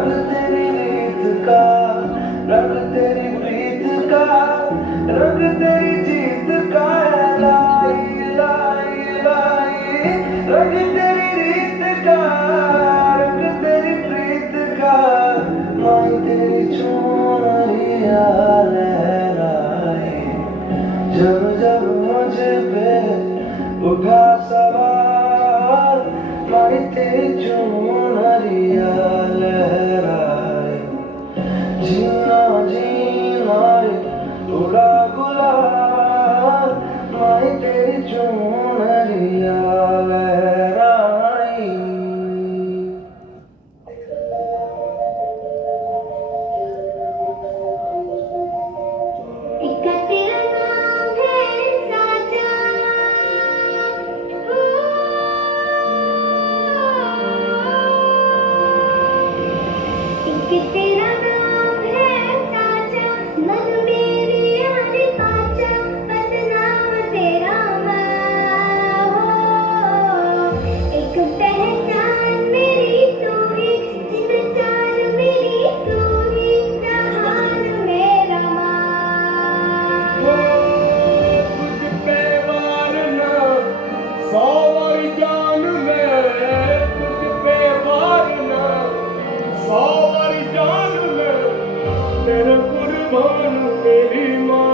रंग तेरी रीत का, रंग तेरी प्रीत का, रंग तेरी जीत का है लाई लाई लाई। रंग तेरी रीत का, रंग तेरी प्रीत का, माई तेरी चुनरिया लहराए। जब जब मुझ पे उठा सवाल, माई तेरी चुनरिया लहराए। जीना जीना रे उड़ा गुलाल, माई तेरी चुनरिया लहराई। एक तेरा नाम है साजा, एक तेरा नाम है साजा, मन मेरे यार पाचा, बस नाम तेरा मैं हो। एक पहचान मेरी तू ही, जिन चार मेरी तू ही, जहान मेरा माँ। तुझ पे वारना सौ वारी जान में, तुझ पे वारना सौ वारी जान में, तेरे कुर्बान मेरी माँ।